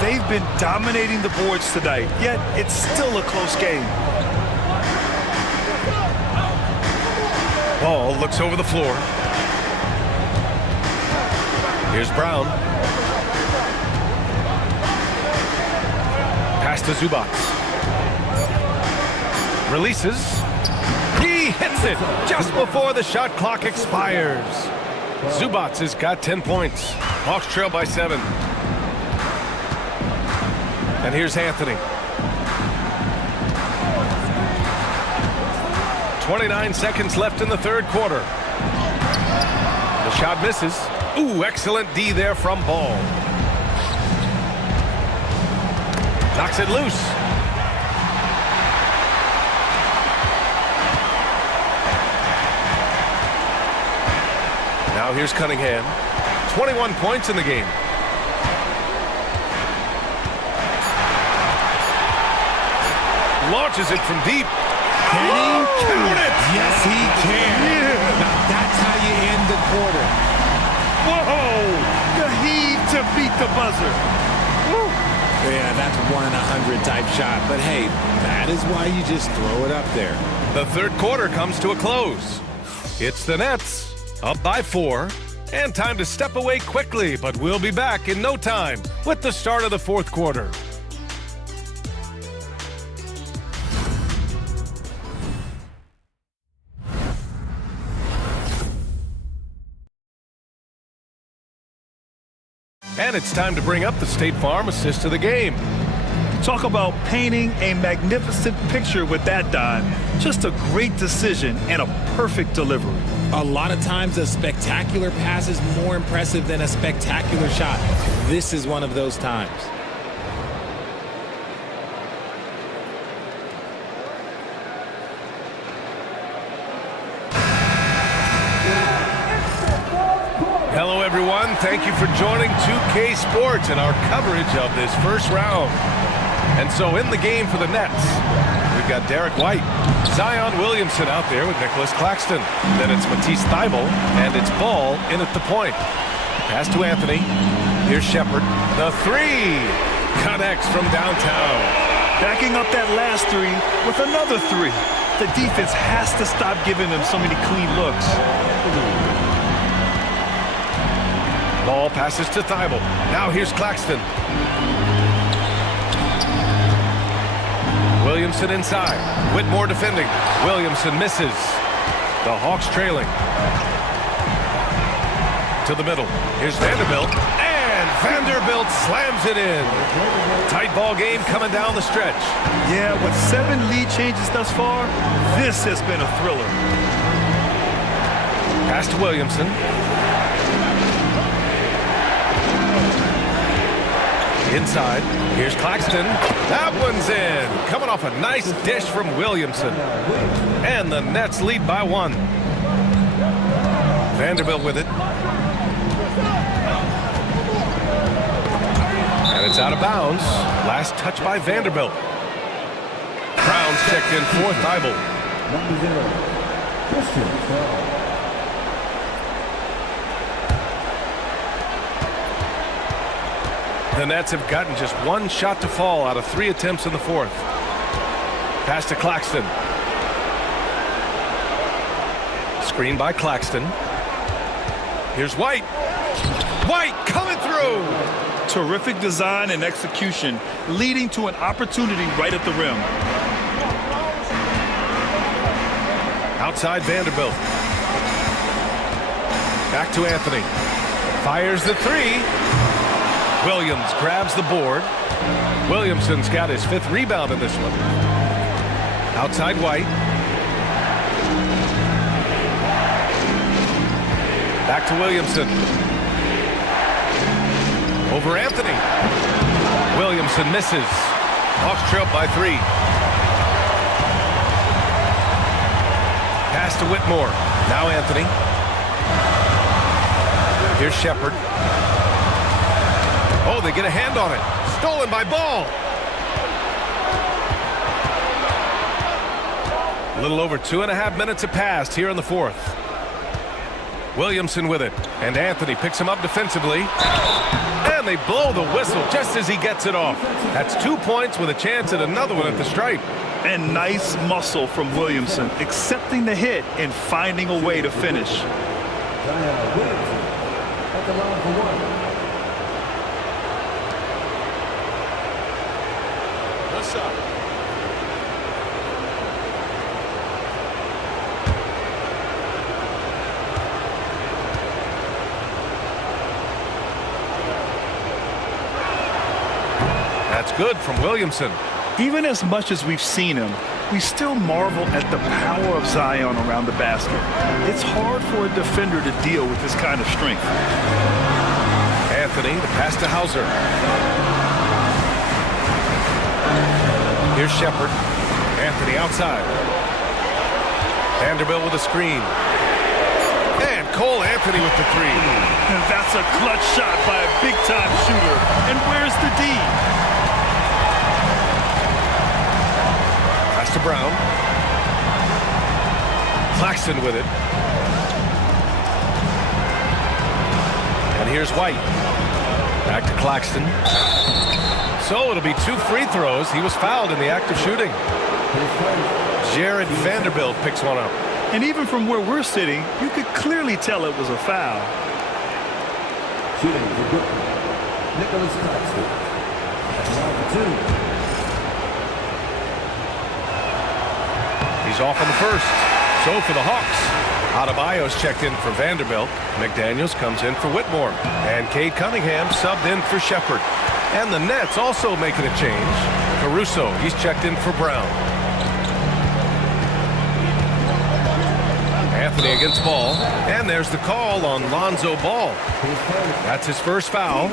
They've been dominating the boards tonight, yet it's still a close game. Ball looks over the floor. Here's Brown. Pass to Zubac. Releases. He hits it just before the shot clock expires. Zubac has got 10 points. Hawks trail by 7. And here's Anthony. 29 seconds left in the third quarter. The shot misses. Ooh, excellent D there from Ball. Knocks it loose. Now here's Cunningham. 21 points in the game. Launches it from deep. Can he? Count it! Yes, he can. Yeah. Now that's how you end the quarter. Whoa! The heave to beat the buzzer. Woo. Yeah, that's 1 in 100 type shot. But hey, that is why you just throw it up there. The third quarter comes to a close. It's the Nets, up by 4, and time to step away quickly, but we'll be back in no time with the start of the fourth quarter. And it's time to bring up the State Farm assist of the game. Talk about painting a magnificent picture with that dive. Just a great decision and a perfect delivery. A lot of times a spectacular pass is more impressive than a spectacular shot. This is one of those times. Hello, everyone. Thank you for joining 2K Sports and our coverage of this first round. And so in the game for the Nets, we've got Derek White, Zion Williamson out there with Nicholas Claxton. Then it's Matisse Thybulle, and it's Ball in at the point. Pass to Anthony. Here's Shepard. The 3 connects from downtown. Backing up that last 3 with another 3. The defense has to stop giving them so many clean looks. Ball passes to Thybulle. Now here's Claxton. Williamson inside. Whitmore defending. Williamson misses. The Hawks trailing. To the middle. Here's Vanderbilt. And Vanderbilt slams it in. Tight ball game coming down the stretch. Yeah, with 7 lead changes thus far, this has been a thriller. Pass to Williamson. Inside. Here's Claxton. That one's in. Coming off a nice dish from Williamson. And the Nets lead by 1. Vanderbilt with it. And it's out of bounds. Last touch by Vanderbilt. Brown's checked in for Thybulle. The Nets have gotten just 1 shot to fall out of 3 attempts in the fourth. Pass to Claxton. Screen by Claxton. Here's White. White coming through. Terrific design and execution, leading to an opportunity right at the rim. Outside Vanderbilt. Back to Anthony. Fires the 3. Williams grabs the board. Williamson's got his 5th rebound in this one. Outside White. Back to Williamson. Over Anthony. Williamson misses. Hawks trail by 3. Pass to Whitmore. Now Anthony. Here's Shepard. Oh, they get a hand on it. Stolen by Ball. A little over 2.5 minutes have passed here in the fourth. Williamson with it. And Anthony picks him up defensively. And they blow the whistle just as he gets it off. That's 2 points with a chance at another one at the stripe. And nice muscle from Williamson, accepting the hit and finding a way to finish. At the line for 1. side. That's good from Williamson. Even as much as we've seen him, we still marvel at the power of Zion around the basket. It's hard for a defender to deal with this kind of strength. Anthony, the pass to Hauser. Here's Shepard. Anthony outside. Vanderbilt with a screen. And Cole Anthony with the three. And that's a clutch shot by a big-time shooter. And where's the D? Pass to Brown. Claxton with it. And here's White. Back to Claxton. So it'll be 2 free throws. He was fouled in the act of shooting. Jared Vanderbilt picks one up. And even from where we're sitting, you could clearly tell it was a foul. Shooting for Brooklyn, Nicholas Claxton. Round 2. He's off on the first. So for the Hawks, Adebayo's checked in for Vanderbilt. McDaniels comes in for Whitmore. And Cade Cunningham subbed in for Shepard. And the Nets also making a change. Caruso, he's checked in for Brown. Anthony against Ball. And there's the call on Lonzo Ball. That's his first foul.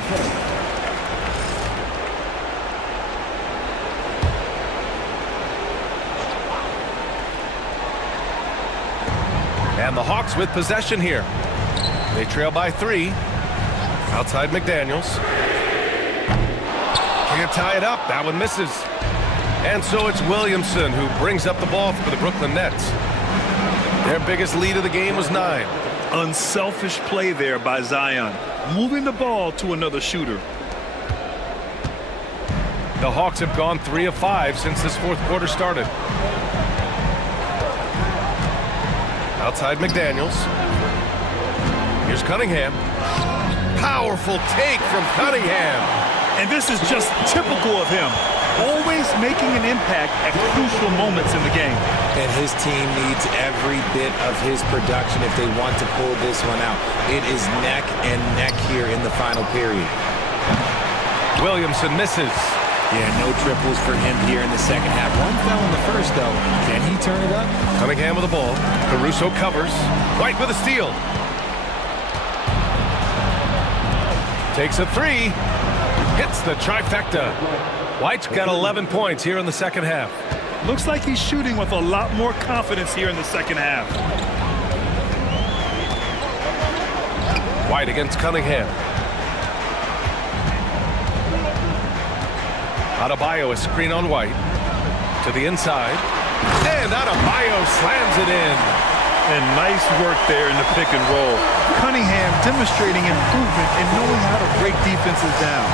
And the Hawks with possession here. They trail by 3. Outside McDaniels. Can't tie it up. That one misses. And so it's Williamson who brings up the ball for the Brooklyn Nets. Their biggest lead of the game was 9. Unselfish play there by Zion, moving the ball to another shooter. The Hawks have gone 3 of 5 since this fourth quarter started. Outside McDaniels. Here's Cunningham. Powerful take from Cunningham. And this is just typical of him. Always making an impact at crucial moments in the game. And his team needs every bit of his production if they want to pull this one out. It is neck and neck here in the final period. Williamson misses. Yeah, no triples for him here in the second half. One fell in the first, though. Can he turn it up? Cunningham with the ball. Caruso covers. White with a steal. Takes a 3. Hits the trifecta. White's got 11 points here in the second half. Looks like he's shooting with a lot more confidence here in the second half. White against Cunningham. Adebayo a screen on White. To the inside. And Adebayo slams it in. And nice work there in the pick and roll. Cunningham demonstrating improvement in knowing how to break defenses down.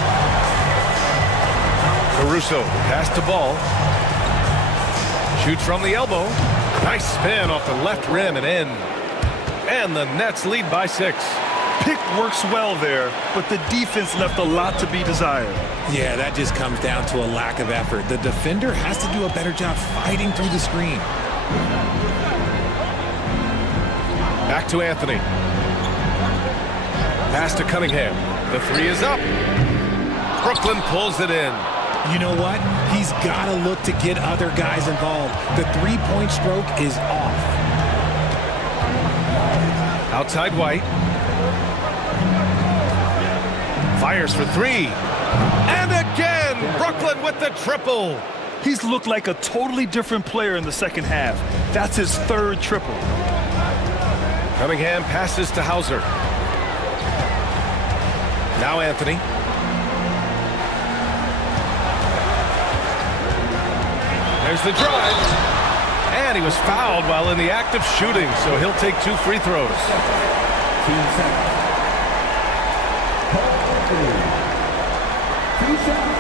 Caruso pass to Ball. Shoots from the elbow. Nice spin off the left rim and in. And the Nets lead by 6. Pick works well there, but the defense left a lot to be desired. Yeah, that just comes down to a lack of effort. The defender has to do a better job fighting through the screen. Back to Anthony. Pass to Cunningham. The 3 is up. Brooklyn pulls it in. You know what? He's got to look to get other guys involved. The three-point stroke is off. Outside White. Fires for 3. And again, Brooklyn with the triple. He's looked like a totally different player in the second half. That's his 3rd triple. Cunningham passes to Hauser. Now Anthony. There's the drive. And he was fouled while in the act of shooting, so he'll take 2 free throws. Team second. Cole Anthony. 2 shots.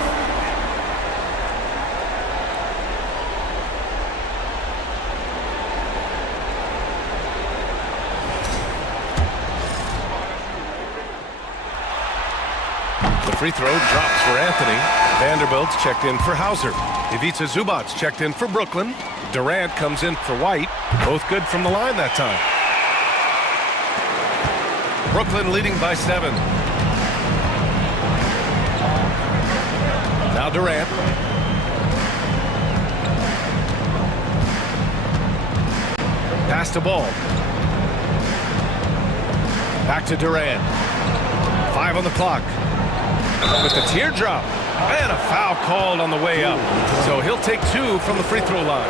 The free throw drops for Anthony. Vanderbilt's checked in for Hauser. Ivica Zubac's checked in for Brooklyn. Durant comes in for White. Both good from the line that time. Brooklyn leading by 7. Now Durant. Pass to Ball. Back to Durant. 5 on the clock. With the teardrop. And a foul called on the way up. So he'll take 2 from the free throw line.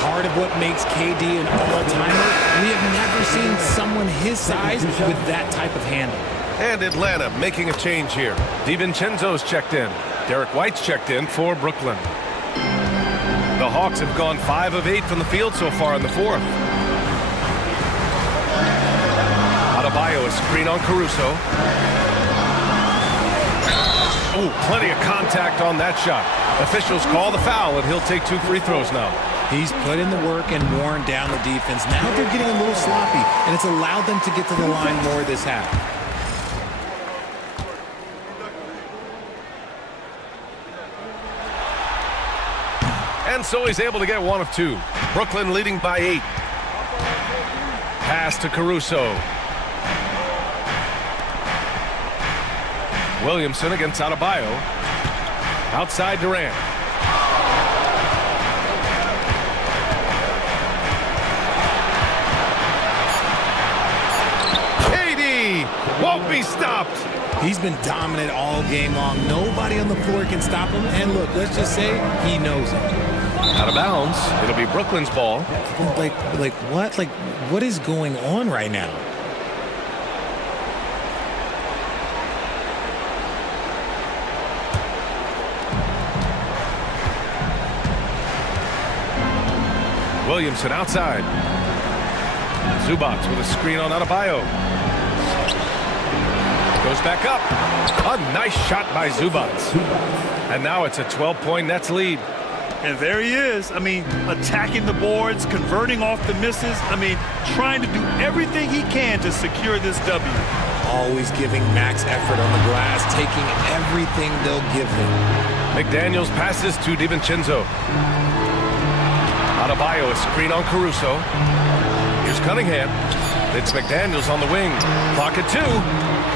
Part of what makes KD an all-timer, we have never seen someone his size with that type of handle. And Atlanta making a change here. DiVincenzo's checked in. Derek White's checked in for Brooklyn. The Hawks have gone 5 of 8 from the field so far in the 4th. Adebayo, a screen on Caruso. Oh, plenty of contact on that shot. Officials call the foul, and he'll take 2 free throws now. He's put in the work and worn down the defense. Now they're getting a little sloppy, and it's allowed them to get to the line more this half. And so he's able to get 1 of 2. Brooklyn leading by 8. Pass to Caruso. Williamson against Adebayo. Outside Durant. KD won't be stopped. He's been dominant all game long. Nobody on the floor can stop him. And look, let's just say he knows it. Out of bounds. It'll be Brooklyn's ball. Like what? Like, what is going on right now? Williamson outside. Zubac with a screen on Adebayo. Goes back up. A nice shot by Zubac. And now it's a 12-point Nets lead. And there he is. I mean, attacking the boards, converting off the misses. I mean, trying to do everything he can to secure this W. Always giving max effort on the glass, taking everything they'll give him. McDaniels passes to DiVincenzo. Adebayo, a screen on Caruso. Here's Cunningham. It's McDaniels on the wing. Clock at 2.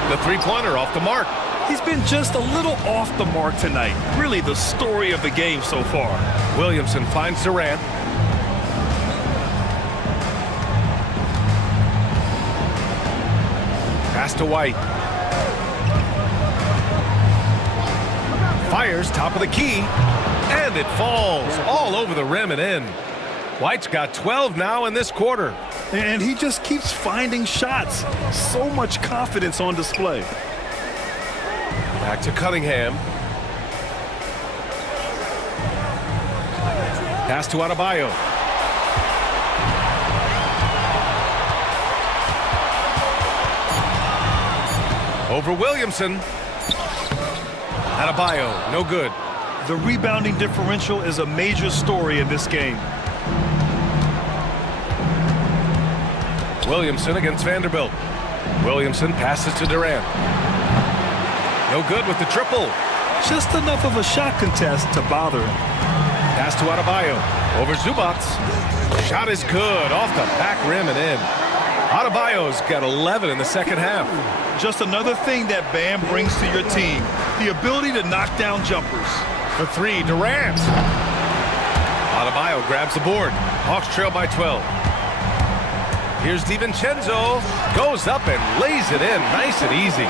The three-pointer off the mark. He's been just a little off the mark tonight. Really the story of the game so far. Williamson finds Durant. Pass to White. Fires top of the key. And it falls all over the rim and in. White's got 12 now in this quarter. And he just keeps finding shots. So much confidence on display. Back to Cunningham. Pass to Adebayo. Over Williamson. Adebayo, no good. The rebounding differential is a major story in this game. Williamson against Vanderbilt. Williamson passes to Durant. No good with the triple. Just enough of a shot contest to bother him. Pass to Adebayo. Over Zubac. Shot is good. Off the back rim and in. Adebayo's got 11 in the second half. Just another thing that Bam brings to your team. The ability to knock down jumpers. For 3, Durant. Adebayo grabs the board. Hawks trail by 12. Here's DiVincenzo. Goes up and lays it in. Nice and easy.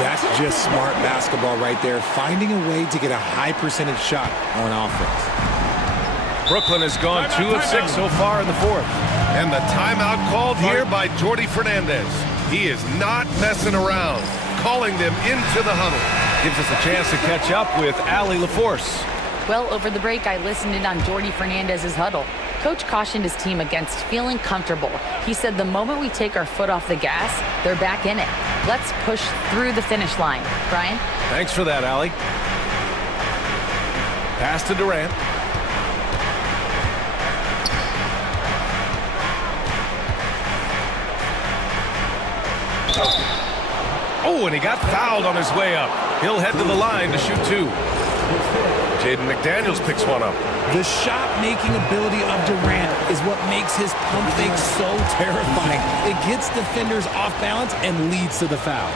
That's just smart basketball right there, finding a way to get a high percentage shot on offense. Brooklyn has gone 2 of 6 so far in the 4th. And the timeout called here by Jordi Fernandez. He is not messing around, calling them into the huddle. Gives us a chance to catch up with Allie LaForce. Well, over the break, I listened in on Jordi Fernandez's huddle. Coach cautioned his team against feeling comfortable. He said the moment we take our foot off the gas, they're back in it. Let's push through the finish line. Brian? Thanks for that, Allie. Pass to Durant. Oh, and he got fouled on his way up. He'll head to the line to shoot 2. Jaden McDaniels picks one up. The shot-making ability of Durant is what makes his pump fake so terrifying. It gets defenders off balance and leads to the foul.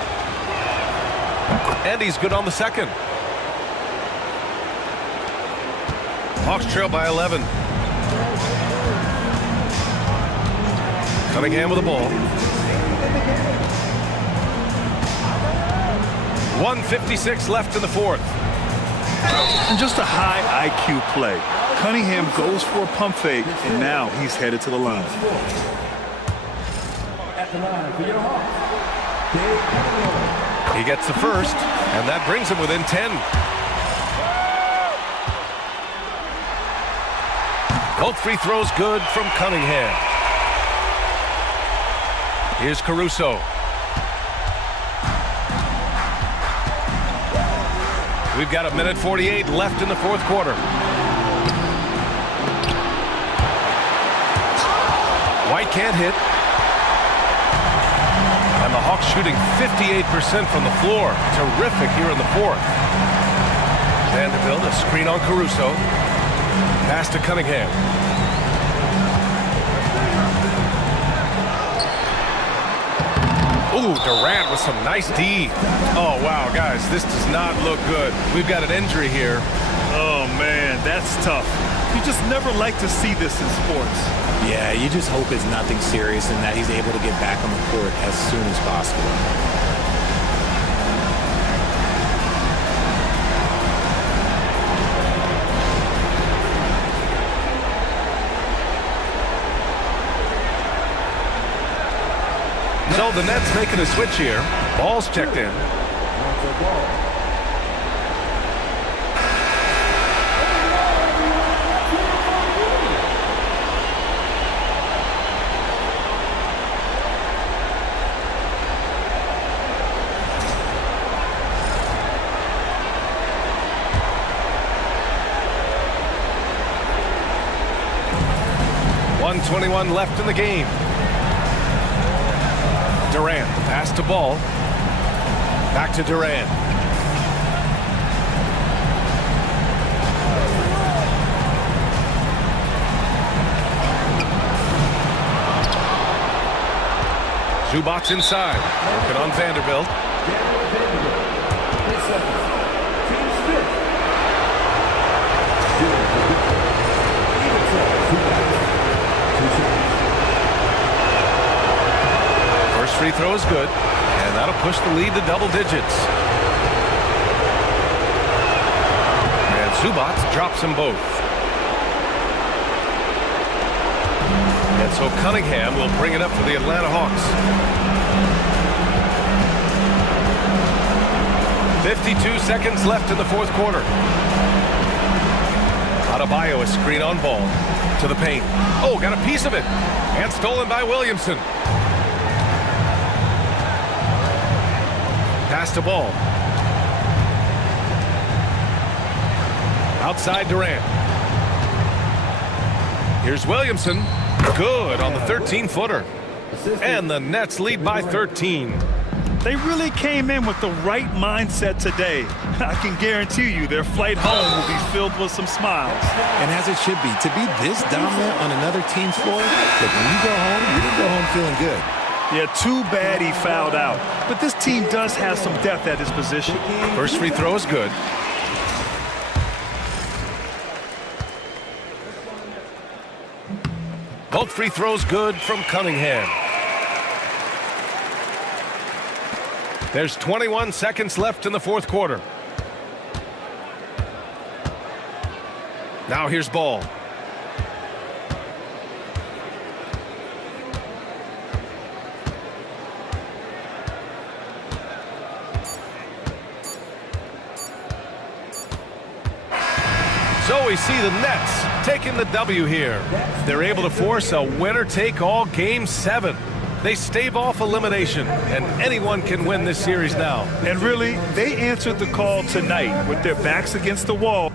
And he's good on the second. Hawks trail by 11. Cunningham with the ball. 1:56 left in the fourth. And just a high IQ play. Cunningham goes for a pump fake, and now he's headed to the line. At the line for your Hawks, He gets the first, and that brings him within 10. Both free throws good from Cunningham. Here's Caruso. We've got 1:48 left in the fourth quarter. White can't hit. And the Hawks shooting 58% from the floor. Terrific here in the fourth. Vanderbilt, a screen on Caruso. Pass to Cunningham. Ooh, Durant with some nice D. Oh, wow, guys, this does not look good. We've got an injury here. Oh, man, that's tough. You just never like to see this in sports. Yeah, you just hope it's nothing serious and that he's able to get back on the court as soon as possible. So the Nets making a switch here. Ball's checked in. .121 left in the game. Durant, pass to Ball. Back to Durant. Zubac's inside. Working on Vanderbilt. First free throw is good, and that'll push the lead to double digits. And Zubac drops them both. And so Cunningham will bring it up for the Atlanta Hawks. 52 seconds left in the fourth quarter. Adebayo, a screen on Ball to the paint. Oh, got a piece of it. And stolen by Williamson. Pass to Ball. Outside Durant. Here's Williamson. Good on the 13-footer. And the Nets lead by 13. They really came in with the right mindset today. I can guarantee you their flight home will be filled with some smiles. And as it should be, to be this dominant on another team's floor, look, when you go home, you didn't go home feeling good. Yeah, too bad he fouled out. But this team does have some depth at his position. First free throw is good. Both free throws good from Cunningham. There's 21 seconds left in the fourth quarter. Now here's Ball. So we see the Nets taking the W here. They're able to force a winner-take-all Game 7. They stave off elimination, and anyone can win this series now. And really, they answered the call tonight with their backs against the wall.